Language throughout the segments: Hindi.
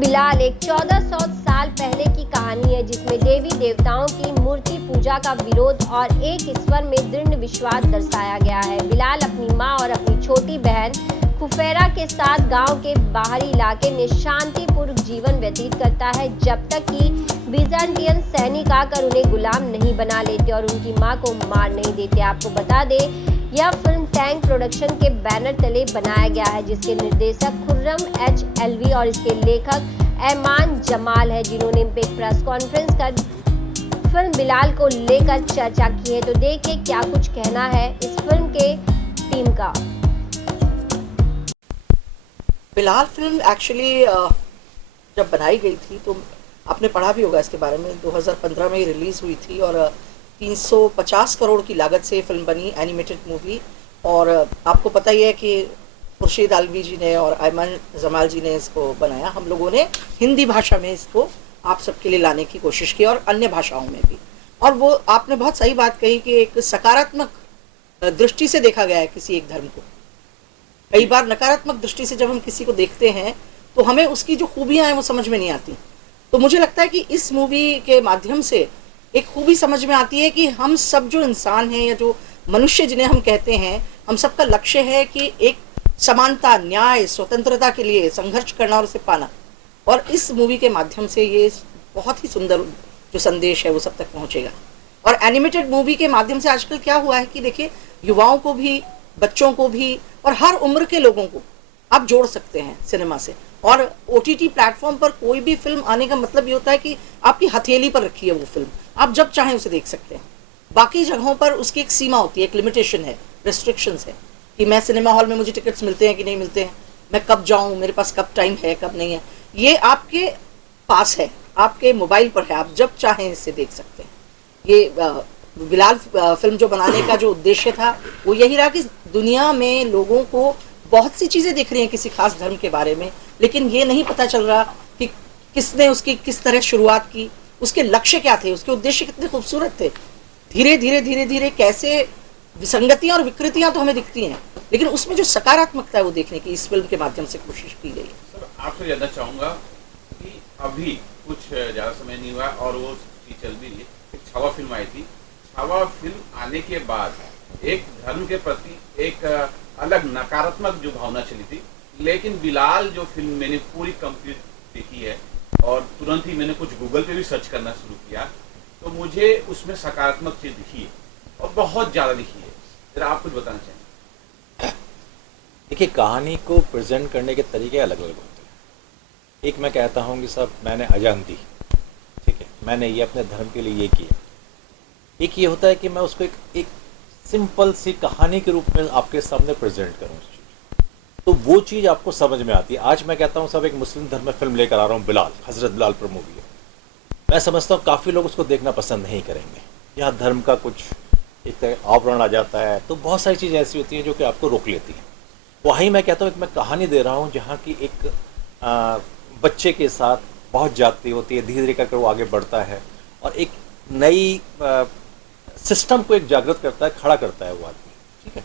बिलाल एक 1400 साल पहले की कहानी है जिसमें देवी देवताओं की मूर्ति पूजा का विरोध और एक ईश्वर में दृढ़ विश्वास दर्शाया गया है। बिलाल अपनी मां और अपनी छोटी बहन खुफैरा के साथ गांव के बाहरी इलाके में शांतिपूर्वक जीवन व्यतीत करता है जब तक कि बिजान्टियन सैनिक आकर उन्हें गुलाम नहीं बना लेते और उनकी मां को मार नहीं देते। आपको बता दें यह फिल्म टैंक प्रोडक्शन के बैनर तले बनाया गया है जिसके निर्देशक खुर्रम HLV और इसके लेखक ऐमान जमाल है जिन्होंने एक प्रेस कॉन्फ्रेंस कर फिल्म बिलाल को लेकर चर्चा की है। तो देखिए क्या कुछ कहना है इस फिल्म के टीम का। बिलाल फिल्म एक्चुअली जब बनाई गई थी तो आपने पढ़ा भी होगा इसके बारे में, 2015 में ही रिलीज़ हुई थी और 350 करोड़ की लागत से फिल्म बनी, एनिमेटेड मूवी। और आपको पता ही है कि खुर्शीद आलवी जी ने और ऐमान जमाल जी ने इसको बनाया। हम लोगों ने हिंदी भाषा में इसको आप सबके लिए लाने की कोशिश की और अन्य भाषाओं में भी। और वो आपने बहुत सही बात कही कि एक सकारात्मक दृष्टि से देखा गया है किसी एक धर्म को। कई बार नकारात्मक दृष्टि से जब हम किसी को देखते हैं तो हमें उसकी जो खूबियाँ हैं वो समझ में नहीं आती। तो मुझे लगता है कि इस मूवी के माध्यम से एक खूबी समझ में आती है कि हम सब जो इंसान हैं या जो मनुष्य जिन्हें हम कहते हैं, हम सबका लक्ष्य है कि एक समानता, न्याय, स्वतंत्रता के लिए संघर्ष करना और उसे पाना। और इस मूवी के माध्यम से ये बहुत ही सुंदर जो संदेश है वो सब तक पहुंचेगा। और एनिमेटेड मूवी के माध्यम से आजकल क्या हुआ है कि देखिए युवाओं को भी, बच्चों को भी और हर उम्र के लोगों को आप जोड़ सकते हैं सिनेमा से। और OTT प्लेटफॉर्म पर कोई भी फिल्म आने का मतलब ये होता है कि आपकी हथेली पर रखी है वो फिल्म, आप जब चाहें उसे देख सकते हैं। बाकी जगहों पर उसकी एक सीमा होती है, एक लिमिटेशन है, रेस्ट्रिक्शंस है कि मैं सिनेमा हॉल में मुझे टिकट्स मिलते हैं कि नहीं मिलते हैं, मैं कब जाऊं, मेरे पास कब टाइम है कब नहीं है। ये आपके पास है, आपके मोबाइल पर है, आप जब चाहें इसे देख सकते हैं। ये बिलाल फिल्म जो बनाने का जो उद्देश्य था वो यही रहा कि दुनिया में लोगों को बहुत सी चीज़ें दिख रही हैं किसी खास धर्म के बारे में, लेकिन ये नहीं पता चल रहा कि किसने उसकी किस तरह शुरुआत की, उसके लक्ष्य क्या थे, उसके उद्देश्य कितने खूबसूरत थे। धीरे धीरे कैसे विसंगतियां और विकृतियां तो हमें दिखती हैं, लेकिन उसमें जो सकारात्मकता है वो देखने की इस फिल्म के माध्यम से कोशिश की गई है। सर, आपसे जानना चाहूँगा कि अभी कुछ ज़्यादा समय नहीं हुआ और वो चल भी रही है, एक छावा फिल्म आई थी। छावा फिल्म आने के बाद एक धर्म के प्रति एक अलग नकारात्मक जो भावना चली थी, लेकिन बिलाल जो फिल्म मैंने पूरी कंप्लीट देखी है और तुरंत ही मैंने कुछ गूगल पे भी सर्च करना शुरू किया तो मुझे उसमें सकारात्मक चीज़ दिखी है और बहुत ज़्यादा दिखी है। फिर आप कुछ बताना चाहेंगे? देखिए, कहानी को प्रेजेंट करने के तरीके अलग अलग होते हैं। एक मैं कहता हूँ कि साहब मैंने अजान दी, ठीक है, मैंने ये अपने धर्म के लिए ये किया। एक ये होता है कि मैं उसको एक सिंपल सी कहानी के रूप में आपके सामने प्रेजेंट करूँ उस चीज़, तो वो चीज़ आपको समझ में आती है। आज मैं कहता हूँ सब एक मुस्लिम धर्म में फिल्म लेकर आ रहा हूँ, बिलाल, हज़रत बिलाल पर मूवी है। मैं समझता हूँ काफ़ी लोग उसको देखना पसंद नहीं करेंगे, यहाँ धर्म का कुछ एक आवरण आ जाता है, तो बहुत सारी चीज़ें ऐसी होती हैं जो कि आपको रोक लेती हैं। वहीं मैं कहता हूँ मैं कहानी दे रहा हूँ जहाँ की एक बच्चे के साथ बहुत जाती होती है, धीरे धीरे करके वो आगे बढ़ता है और एक नई सिस्टम को एक जागृत करता है, खड़ा करता है वो आदमी, ठीक है।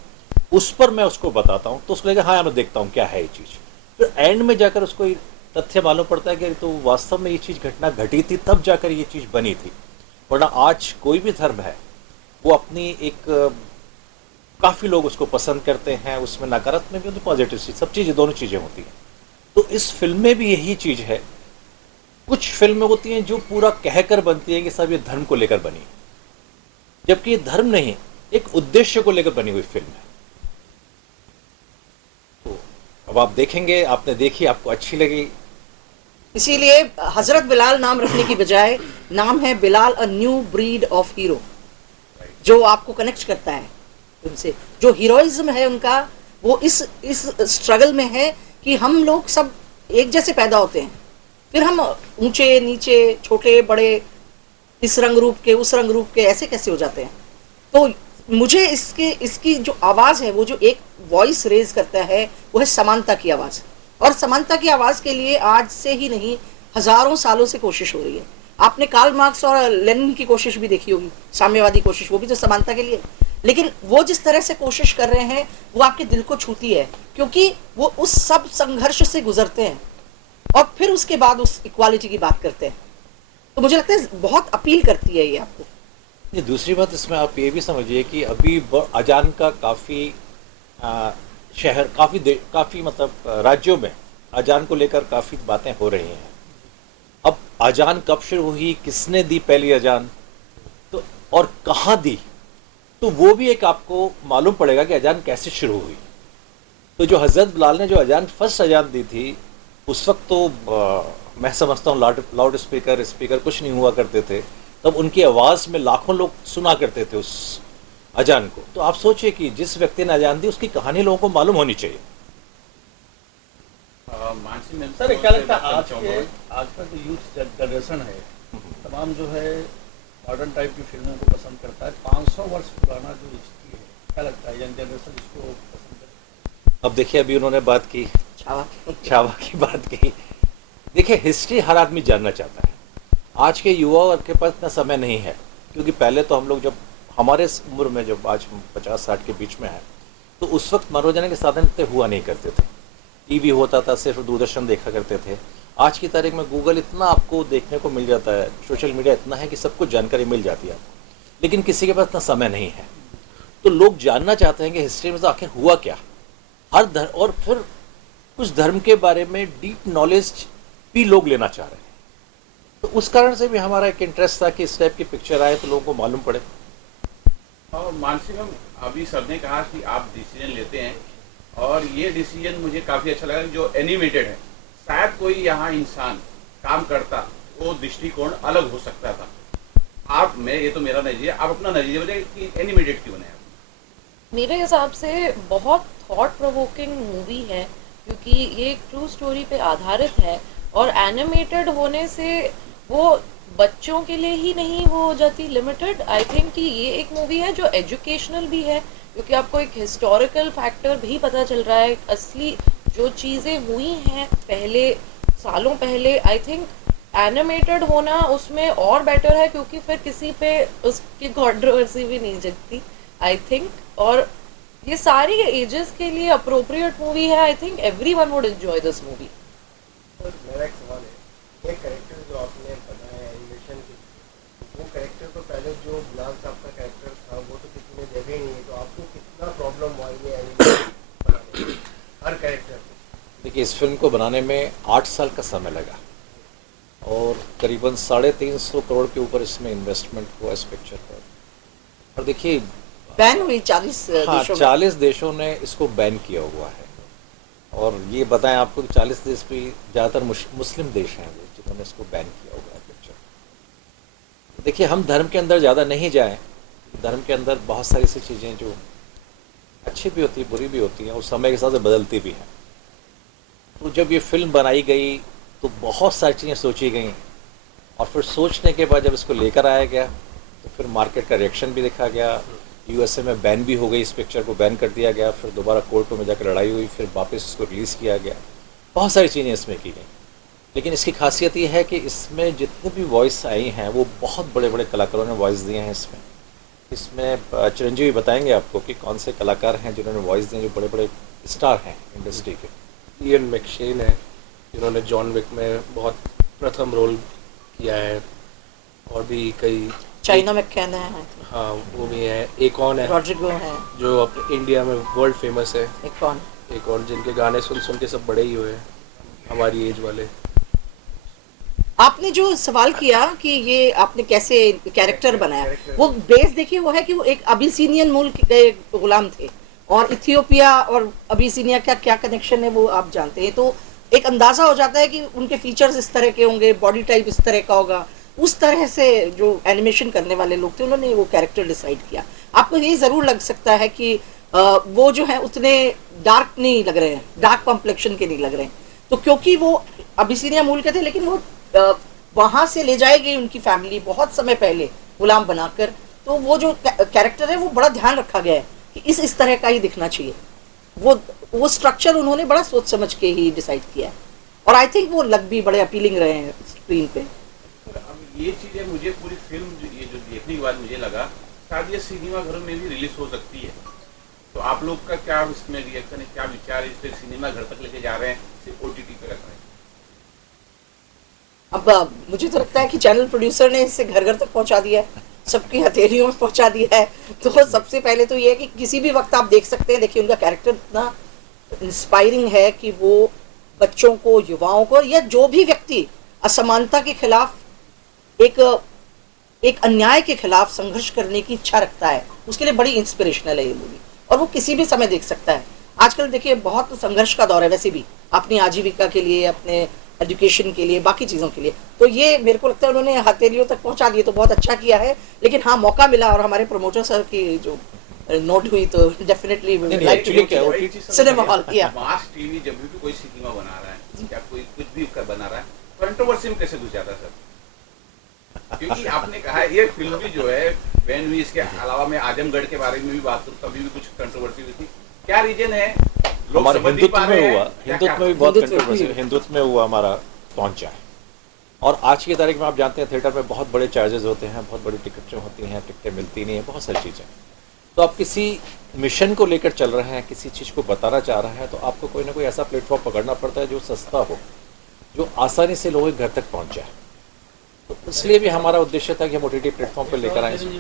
उस पर मैं उसको बताता हूँ तो उसको लगेगा हाँ यार देखता हूँ क्या है ये चीज़। फिर एंड में जाकर उसको तथ्य मालूम पड़ता है कि तो वास्तव में ये चीज़ घटना घटी थी, तब जाकर ये चीज़ बनी थी। वरना आज कोई भी धर्म है वो अपनी एक काफ़ी लोग उसको पसंद करते हैं, उसमें नकारात्मक भी होती है, पॉजिटिव चीज़, सब चीज़ें, दोनों चीज़ें होती हैं। तो इस फिल्म में भी यही चीज़ है। कुछ फिल्में होती हैं जो पूरा कहकर बनती हैं कि सब ये धर्म को लेकर बनी, जबकि ये धर्म नहीं, एक उद्देश्य को लेकर बनी हुई फिल्म है। तो अब आप देखेंगे, आपने देखी, आपको अच्छी लगी। इसीलिए हजरत बिलाल नाम रखने की बजाय नाम है Bilal, a new breed of hero, जो आपको कनेक्ट करता है उनसे। जो हीरोइज्म है उनका वो इस स्ट्रगल में है कि हम लोग सब एक जैसे पैदा होते हैं, फिर हम ऊंचे नीचे, छोटे बड़े, इस रंग रूप के उस रंग रूप के ऐसे कैसे हो जाते हैं। तो मुझे इसकी जो आवाज़ है, वो जो एक वॉइस रेज करता है, वो है समानता की आवाज़। और समानता की आवाज़ के लिए आज से ही नहीं, हज़ारों सालों से कोशिश हो रही है। आपने कार्ल मार्क्स और लेनिन की कोशिश भी देखी होगी, साम्यवादी कोशिश, वो भी तो समानता के लिए। लेकिन वो जिस तरह से कोशिश कर रहे हैं वो आपके दिल को छूती है, क्योंकि वो उस सब संघर्ष से गुजरते हैं और फिर उसके बाद उस इक्वालिटी की बात करते हैं। तो मुझे लगता है बहुत अपील करती है ये आपको। ये दूसरी बात इसमें आप ये भी समझिए कि अभी अजान का काफ़ी शहर काफ़ी मतलब राज्यों में अजान को लेकर काफ़ी बातें हो रही हैं। अब अजान कब शुरू हुई, किसने दी पहली अजान, तो और कहाँ दी, तो वो भी एक आपको मालूम पड़ेगा कि अजान कैसे शुरू हुई। तो जो हज़रत बिलाल ने जो अजान फर्स्ट अजान दी थी, उस वक्त तो मैं समझता हूँ लाउड स्पीकर कुछ नहीं हुआ करते थे, तब उनकी आवाज़ में लाखों लोग सुना करते थे उस अजान को। तो आप सोचिए कि जिस व्यक्ति ने अजान दी उसकी कहानी लोगों को मालूम होनी चाहिए। मानसी मैम, सर क्या लगता है आज का जो यूथ जनरेशन है तमाम जो है मॉडर्न टाइप की फिल्मों को पसंद करता है। 500 वर्ष पुराना जो हिस्ट्री है, क्या लगता है यंग जनरेशन इसको पसंद करता है? अब देखिए, अभी उन्होंने बात की छावा की बात की। देखिए, हिस्ट्री हर आदमी जानना चाहता है। आज के युवाओं के पास इतना समय नहीं है, क्योंकि पहले तो हम लोग जब हमारे उम्र में, जब आज 50-60 के बीच में है, तो उस वक्त मनोरंजन के साधन इतने हुआ नहीं करते थे। टीवी होता था, सिर्फ दूरदर्शन देखा करते थे। आज की तारीख में गूगल इतना आपको देखने को मिल जाता है, सोशल मीडिया इतना है कि सब कुछ जानकारी मिल जाती है आपको, लेकिन किसी के पास इतना समय नहीं है। तो लोग जानना चाहते हैं कि हिस्ट्री में तो आखिर हुआ क्या, हर धर्म, और फिर कुछ धर्म के बारे में डीप नॉलेज भी लोग लेना चाह रहे हैं। तो उस कारण से भी हमारा एक इंटरेस्ट था कि इस टाइप की पिक्चर आए तो लोगों को मालूम पड़े। और मानसी मैम, अभी सर ने कहा कि आप डिसीजन लेते हैं, और ये डिसीजन मुझे काफ़ी अच्छा लगा जो एनिमेटेड है। शायद कोई यहाँ इंसान काम करता, वो दृष्टिकोण अलग हो सकता था। ये तो मेरा नजरिया, आप अपना नजरिया बताइए कि एनिमेटेड क्यों बनाया? मेरे हिसाब से बहुत थॉट प्रोवोकिंग मूवी है, क्योंकि ये एक ट्रू स्टोरी पे आधारित है, और एनिमेटेड होने से वो बच्चों के लिए ही नहीं वो हो जाती लिमिटेड। आई थिंक कि ये एक मूवी है जो एजुकेशनल भी है, क्योंकि आपको एक हिस्टोरिकल फैक्टर भी पता चल रहा है, असली जो चीज़ें हुई हैं पहले सालों पहले। आई थिंक एनिमेटेड होना उसमें और बेटर है, क्योंकि फिर किसी पे उसकी कंट्रोवर्सी भी नहीं जगती आई थिंक। और ये सारी एजेस के लिए अप्रोप्रिएट मूवी है। I think everyone would enjoy this movie. Sir मेरा एक सवाल है, एक कैरेक्टर जो आपने बनाया है एनिमेशन की, वो कैरेक्टर तो पहले जो बिलाल साहब का कैरेक्टर था वो तो किसी ने जगह नहीं है, तो आपको कितना प्रॉब्लम हुआ ये एनिमेशन बनाने में हर कैरेक्टर को? देखिए, इस फिल्म को बनाने में 8 साल का समय लगा, और करीबन 350 करोड़ के ऊपर इसमें इन्वेस्टमेंट हुआ इस पिक्चर पर। और देखिए, बैन हुई 40 हाँ, देशों में। 40 देशों ने इसको बैन किया हुआ है। और ये बताएं आपको कि 40 देश भी ज़्यादातर मुस्लिम देश हैं वो जिन्होंने इसको बैन किया हुआ है पिक्चर। देखिए, हम धर्म के अंदर ज़्यादा नहीं जाएं। धर्म के अंदर बहुत सारी ऐसी चीज़ें जो अच्छी भी होती है, बुरी भी होती हैं, और समय के साथ बदलती भी हैं। तो जब ये फिल्म बनाई गई तो बहुत सारी चीज़ें सोची गई, और फिर सोचने के बाद जब इसको लेकर आया गया तो फिर मार्केट का रिएक्शन भी देखा गया। यूएसए में बैन भी हो गई, इस पिक्चर को बैन कर दिया गया, फिर दोबारा कोर्टों में जाकर लड़ाई हुई, फिर वापस इसको रिलीज़ किया गया। बहुत सारी चीज़ें इसमें की गई, लेकिन इसकी खासियत ये है कि इसमें जितने भी वॉइस आई हैं वो बहुत बड़े बड़े कलाकारों ने वॉइस दिए हैं। इसमें चिरंजीवी बताएंगे आपको कि कौन से कलाकार हैं जिन्होंने वॉइस दिए, जो बड़े बड़े स्टार हैं इंडस्ट्री के। इयन मैकशेन है जिन्होंने जॉन विक में बहुत प्रथम रोल किया है, और भी कई, चाइना में कहना है, हाँ वो भी है। एक और है रॉड्रिगो है, जो अपने इंडिया में वर्ल्ड फेमस है। एक और जिनके गाने सुन सुन के सब बड़े ही हुए हमारी एज वाले। आपने जो सवाल किया कि ये आपने कैसे कैरेक्टर बनाया, वो बेस देखिए वो है कि वो एक अबिसिनियन मुल्क के गुलाम थे, और इथियोपिया और अबिसिनिया का क्या कनेक्शन है वो आप जानते हैं। तो एक अंदाज़ा हो जाता है कि उनके फीचर्स इस तरह के होंगे, बॉडी टाइप इस तरह का होगा। उस तरह से जो एनिमेशन करने वाले लोग थे उन्होंने वो कैरेक्टर डिसाइड किया। आपको ये ज़रूर लग सकता है कि वो जो है उतने डार्क नहीं लग रहे हैं, डार्क कॉम्प्लेक्शन के नहीं लग रहे हैं, तो क्योंकि वो अबिसिनिया मूल के थे, लेकिन वो वहाँ से ले जाए गई उनकी फैमिली बहुत समय पहले गुलाम बनाकर। तो वो जो कैरेक्टर है वो बड़ा ध्यान रखा गया है कि इस तरह का ही दिखना चाहिए। वो स्ट्रक्चर उन्होंने बड़ा सोच समझ के ही डिसाइड किया है, और आई थिंक वो लग भी बड़े अपीलिंग रहे हैं स्क्रीन पे। अब ये चीज़ें मुझे पूरी फिल्म ये जो देखने के बाद मुझे लगा शायद ये सिनेमा घरों में भी रिलीज हो सकती है। तो आप लोग का क्या इसमें रिएक्शन है, क्या विचार है? इसे सिनेमा घर तक लेके जा रहे हैं, सिर्फ OTT पे रख रहे हैं? अब मुझे तो लगता है कि चैनल प्रोड्यूसर ने इसे घर घर तक पहुंचा दिया है, सबकी हथेलियों में पहुंचा दिया है। तो सबसे पहले तो ये है कि किसी भी वक्त आप देख सकते हैं, देखिए उनका कैरेक्टर इतना इंस्पायरिंग है कि वो बच्चों को, युवाओं को, या जो भी व्यक्ति असमानता के खिलाफ, एक अन्याय के खिलाफ संघर्ष करने की इच्छा रखता है, उसके लिए बड़ी इंस्पिरेशनल है ये मूवी। और वो किसी भी समय देख सकता है। आजकल देखिए बहुत संघर्ष का दौर है वैसे भी, अपनी आजीविका के लिए, अपने एजुकेशन के लिए, बाकी चीज़ों के लिए। तो ये मेरे को लगता है उन्होंने हथेलियों तक पहुंचा दिए, तो बहुत अच्छा किया है। लेकिन हाँ, मौका मिला और हमारे प्रमोटर सर की जो नोट हुई तो डेफिनेटली एक्चुअली क्या सिनेमा हॉल किया। मास टीवी जब भी कोई सिनेमा बना रहा है या कोई कुछ भी बना रहा है, कंट्रोवर्सी में कैसे घुस जाता है सर? क्योंकि आपने कहा है ये फिल्म भी जो है बैन हुई, इसके अलावा मैं आजमगढ़ के बारे में भी बात करूँ, तभी भी कुछ कंट्रोवर्सी हुई थी। क्या रीजन है? हमारे हिंदुत्व में हुआ, हिंदुत्व में भी बहुत कंट्रोवर्सी, हिंदुत्व में हुआ हमारा पहुंचा है। और आज की तारीख में आप जानते हैं थिएटर में बहुत बड़े चार्जेस होते हैं, बहुत बड़ी टिकटें होती हैं, टिकटें मिलती नहीं है, बहुत सारी चीज़ें। तो आप किसी मिशन को लेकर चल रहे हैं, किसी चीज़ को बताना चाह रहे हैं, तो आपको कोई ना कोई ऐसा प्लेटफॉर्म पकड़ना पड़ता है जो सस्ता हो, जो आसानी से लोगों के घर तक पहुँच जाए। तो इसलिए भी हमारा उद्देश्य था कि हम OTT प्लेटफॉर्म पर लेकर आए। सिनेमा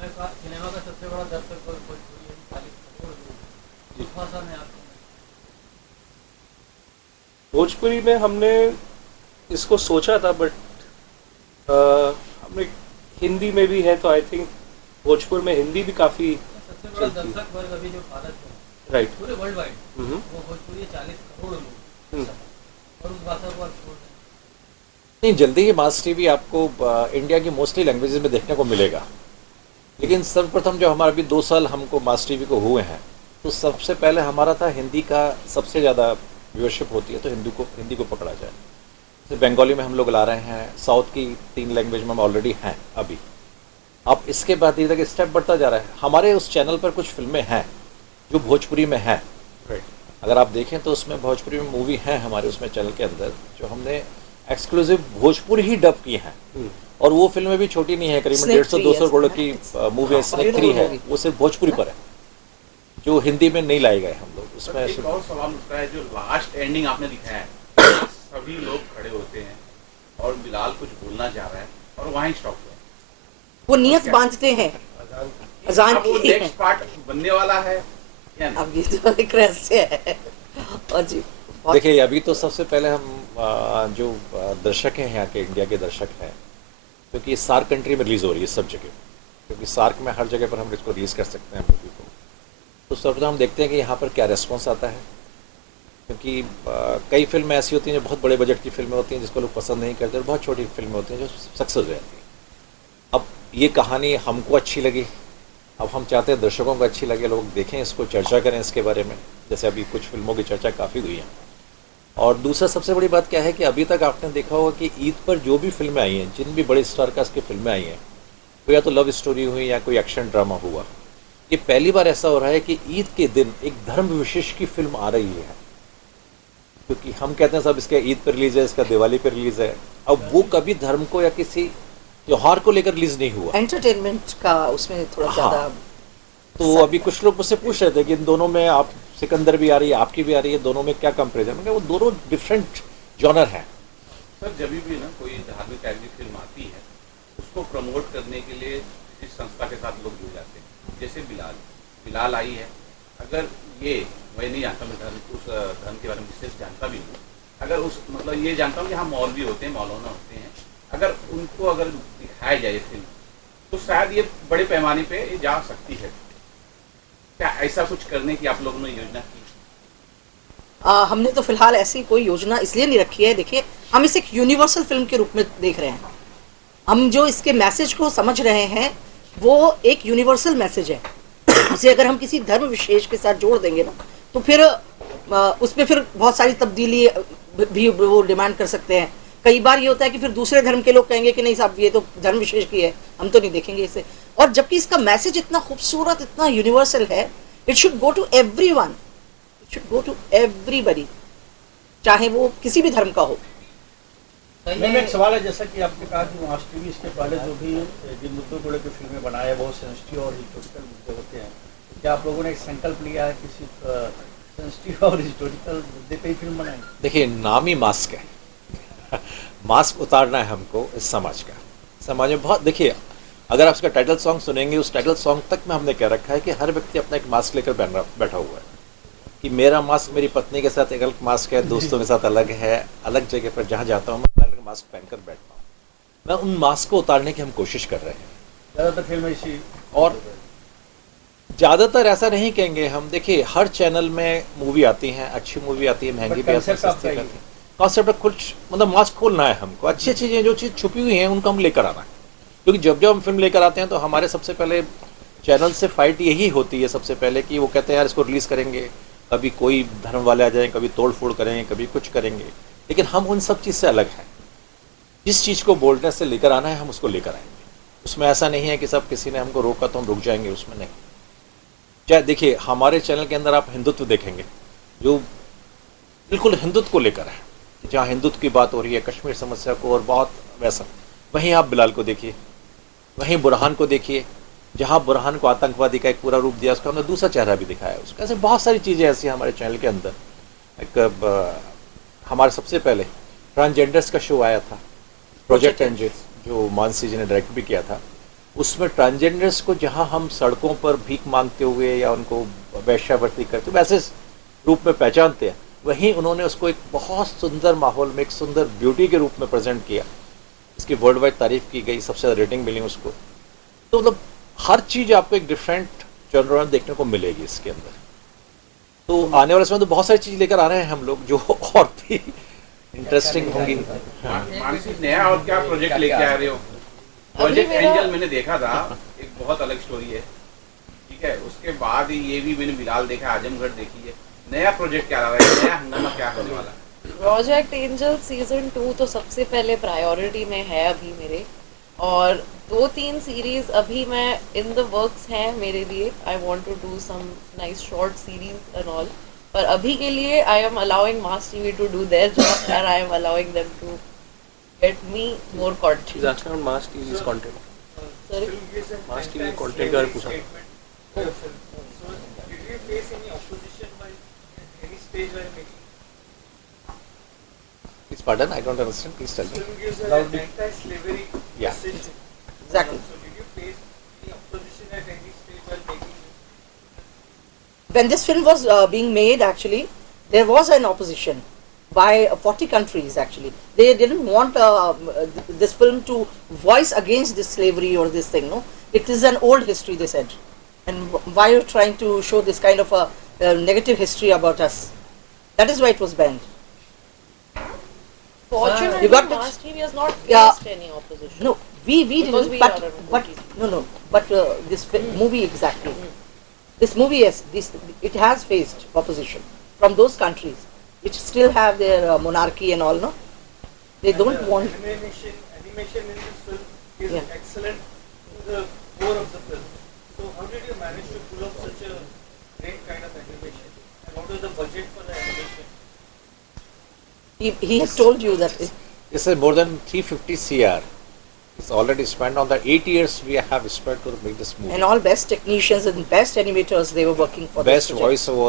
का सबसे बड़ा दर्शक भोजपुरी में हमने इसको सोचा था, बट हमने हिंदी में भी है, तो आई थिंक भोजपुर में हिंदी भी काफ़ी सबसे बड़ा दर्शक वर्ग अभी जो भारत में, राइट, पूरे वर्ल्ड वाइड, वो भोजपुरी 40 करोड़ लोग, और उस भाषा को आप छोड़ दें। नहीं, जल्दी ही मास टीवी आपको इंडिया की मोस्टली लैंग्वेजेस में देखने को मिलेगा। लेकिन सर्वप्रथम जो हमारा अभी 2 साल हमको मास टीवी को हुए हैं, तो सबसे पहले हमारा था हिंदी का सबसे ज़्यादा व्यूअरशिप होती है, तो हिंदी को पकड़ा जाए। तो बंगाली में हम लोग ला रहे हैं, साउथ की 3 लैंग्वेज में हम ऑलरेडी हैं अभी। अब इसके बाद धीरे धीरे स्टेप बढ़ता जा रहा है। हमारे उस चैनल पर कुछ फिल्में हैं जो भोजपुरी में हैं, राइट। अगर आप देखें तो उसमें भोजपुरी में मूवी हैं हमारे उसमें चैनल के अंदर, जो हमने एक्सक्लूसिव भोजपुरी ही डब की हैं। और वो फिल्में भी छोटी नहीं है, करीबन 150-200 करोड़ की मूवी स्नेक 3 है, वो सिर्फ भोजपुरी पर है, जो हिंदी में नहीं लाए गए हम लोग उसमें। एक और सवाल उठता है, जो लास्ट एंडिंग आपने दिखाया है, सभी लोग खड़े होते हैं और बिलाल कुछ बोलना चाह रहा है और वहीं स्टॉप हुआ, वो नियत बांधते हैं अजान अब वो की। नेक्स्ट पार्ट बनने वाला है या नहीं? अब ये तो एक रहस्य है। और जी देखिए, अभी तो सबसे पहले हम जो दर्शक हैं यहाँ के, इंडिया के दर्शक हैं, क्योंकि सार्क कंट्री में रिलीज़ हो रही है सब जगह, क्योंकि सार्क में हर जगह पर हम इसको रिलीज़ कर सकते हैं मूवी को। तो सर्वप्रथम हम देखते हैं कि यहाँ पर क्या रेस्पॉन्स आता है, क्योंकि कई फिल्में ऐसी होती हैं जो बहुत बड़े बजट की फिल्में होती हैं जिसको लोग पसंद नहीं करते, और बहुत छोटी फिल्में होती हैं जो सक्सेस हो जाती हैं। अब ये कहानी हमको अच्छी लगी, अब हम चाहते हैं दर्शकों को अच्छी लगे, लोग देखें इसको, चर्चा करें इसके बारे में, जैसे अभी कुछ फिल्मों की चर्चा काफ़ी हुई है। और दूसरा सबसे बड़ी बात क्या है कि अभी तक आपने देखा होगा कि ईद पर जो भी फिल्में आई हैं, जिन भी बड़े स्टार कास्ट की फिल्में आई हैं, तो या तो लव स्टोरी हुई या कोई एक्शन ड्रामा हुआ, ये पहली बार ऐसा हो रहा है कि ईद के दिन एक धर्म विशेष की फिल्म आ रही है। क्योंकि हम कहते हैं सब इसका ईद पर रिलीज़ है, इसका दिवाली पर रिलीज़ है, अब वो कभी धर्म को या किसी त्योहार को लेकर रिलीज़ नहीं हुआ, एंटरटेनमेंट का उसमें थोड़ा ज़्यादा। तो अभी कुछ लोग मुझसे पूछ रहे थे कि इन दोनों में, आप सिकंदर भी आ रही है, आपकी भी आ रही है, दोनों में क्या कंपेरिजन? मैंने कहा वो दोनों डिफरेंट जॉनर हैं। सर, जब भी ना कोई धार्मिक टाइप की फिल्म आती है, उसको प्रमोट करने के लिए किसी संस्था के साथ लोग जुड़ जाते हैं। जैसे बिलाल आई है, अगर ये मैं नहीं जानता, मैं उस धर्म के बारे में विशेष जानता भी हूँ, अगर उस मतलब ये जानता हूँ कि हाँ मौलवी होते हैं, मौलाना होते हैं, अगर उनको अगर दिखाया जाए फिल्म, तो शायद ये बड़े पैमाने पे ये जा सकती है। क्या ऐसा कुछ करने की आप लोगों ने योजना की? हमने तो फिलहाल ऐसी कोई योजना इसलिए नहीं रखी है। देखिए, हम इसे एक यूनिवर्सल फिल्म के रूप में देख रहे हैं। हम जो इसके मैसेज को समझ रहे हैं वो एक यूनिवर्सल मैसेज है। उसे अगर हम किसी धर्म विशेष के साथ जोड़ देंगे ना, तो फिर उसमें फिर बहुत सारी तब्दीली भी वो डिमांड कर सकते हैं। कई बार ये होता है कि फिर दूसरे धर्म के लोग कहेंगे कि नहीं साहब, ये तो धर्म विशेष की है, हम तो नहीं देखेंगे इसे। और जबकि इसका मैसेज इतना खूबसूरत, इतना यूनिवर्सल है, it should go to everyone, it should go to everybody, चाहे वो किसी भी धर्म का हो। मैम, एक सवाल है, जैसा कि आपने कहा कि मास टीवी इसके पहले जो भी जिन मुद्दों को लेकर फिल्में बनाए बहुत सेंसिटिव और हिस्टोरिकल मुद्दे होते हैं, क्या आप लोगों ने एक संकल्प लिया है कि सिर्फ सेंसिटिव और हिस्टोरिकल मुद्दे पे ही फिल्म बनाएंगे? देखिए, नाम ही मास्क है, मास्क उतारना है हमको इस समाज का। समाज में बहुत, देखिए अगर आप उसका टाइटल सॉन्ग सुनेंगे, उस टाइटल सॉन्ग तक में हमने क्या रखा है कि हर व्यक्ति अपना एक मास्क लेकर बैठा हुआ है, कि मेरा मास्क मेरी पत्नी के साथ एक अलग मास्क है, दोस्तों के साथ अलग है, अलग जगह पर जहाँ जाता हूँ मैं अलग मास्क पहनकर बैठता हूँ। मैं उन मास्क को उतारने की हम कोशिश कर रहे हैं। ज़्यादातर फिल्में इसी और ज़्यादातर ऐसा नहीं कहेंगे हम, देखिए हर चैनल में मूवी आती हैं, अच्छी मूवी आती है, महंगी भी आती है, सस्ती भी आती है। कॉन्सेप्ट कुछ मतलब मास्क खोलना है हमको, अच्छी चीज़ें जो चीज़ छुपी हुई हैं उनको हम लेकर आना है। क्योंकि जब हम फिल्म लेकर आते हैं तो हमारे सबसे पहले चैनल से फाइट यही होती है सबसे पहले, कि वो कहते हैं यार इसको रिलीज़ करेंगे, कभी कोई धर्म वाले आ जाएँ, कभी तोड़ फोड़ करेंगे, कभी कुछ करेंगे, लेकिन हम उन सब चीज़ से अलग हैं। जिस चीज़ को बोल्डनेस से लेकर आना है हम उसको लेकर आएंगे। उसमें ऐसा नहीं है कि सब किसी ने हमको रोका तो हम रुक जाएंगे, उसमें नहीं। चाहे देखिए हमारे चैनल के अंदर आप हिंदुत्व देखेंगे जो बिल्कुल हिंदुत्व को लेकर है, जहाँ हिंदुत्व की बात हो रही है, कश्मीर समस्या को और बहुत वैसा। वहीं आप बिलाल को देखिए, वहीं बुरहान को देखिए, जहाँ बुरहान को आतंकवादी का एक पूरा रूप दिया, उसका हमने दूसरा चेहरा भी दिखाया उसका। ऐसे बहुत सारी चीज़ें ऐसी हमारे चैनल के अंदर। एक हमारे सबसे पहले ट्रांसजेंडर्स का शो आया था, प्रोजेक्ट एंजल, जो मानसी जी ने डायरेक्ट भी किया था। उसमें ट्रांसजेंडर्स को जहाँ हम सड़कों पर भीख मांगते हुए या उनको वैश्यावृत्ति करते हुए वैसे रूप में पहचानते हैं, वहीं उन्होंने उसको एक बहुत सुंदर माहौल में, एक सुंदर ब्यूटी के रूप में प्रेजेंट किया। इसकी वर्ल्ड वाइड तारीफ की गई, सबसे ज़्यादा रेटिंग मिली उसको। तो मतलब हर चीज़ आपको एक डिफरेंट जॉनर में देखने को मिलेगी इसके अंदर। तो आने वाले समय तो बहुत सारी चीज़ लेकर आ रहे हैं हम लोग जो और भी इंटरेस्टिंग होंगी। मानसी, नया और क्या प्रोजेक्ट लेके आ रहे हो? प्रोजेक्ट एंजल मैंने देखा था, एक बहुत अलग स्टोरी है, ठीक है। उसके बाद ये भी मैंने बिलाल देखा, आजमगढ़ देखी है। नया प्रोजेक्ट क्या रहा है, नया हंगामा क्या होने वाला है? प्रोजेक्ट एंजल सीजन 2 तो सबसे पहले प्रायोरिटी में है अभी मेरे, और 2-3 सीरीज अभी मैं इन द वर्क्स हैं मेरे लिए। I want to do some nice short series and all, पर अभी के लिए I am allowing mass TV to do their job and I am allowing them to get me more content. She's asking on Mass TV's content. Sorry? Mass TV content का पूछा। So, did you face any opposition by any stage while making? Please pardon, I don't understand. Please tell me. Film gives an anti-slavery Yeah. message. Exactly. So, did you face any opposition at any stage while making it? When this film was being made, actually, there was an opposition by 40 countries. Actually, they didn't want this film to voice against this slavery or this thing. No, it is an old history, they said, and why are you trying to show this kind of a negative history about us? That is why it was banned. Fortunately, You got it? Mass TV has not faced Yeah. any opposition. No, we Because didn't, we but are an but OTT. no, but this movie exactly. This movie, yes, it has faced opposition from those countries which still have their monarchy and all. No, they don't want. Animation in this film is Yeah. excellent to the core of the film. So, how did you manage to pull off such a great kind of animation? And what was the budget for the animation? He has told you that. This is more than 350 CR. It's already spent on the 8 years we have spent to make this movie. And all best technicians and best animators, they were working for Best this project. voiceover.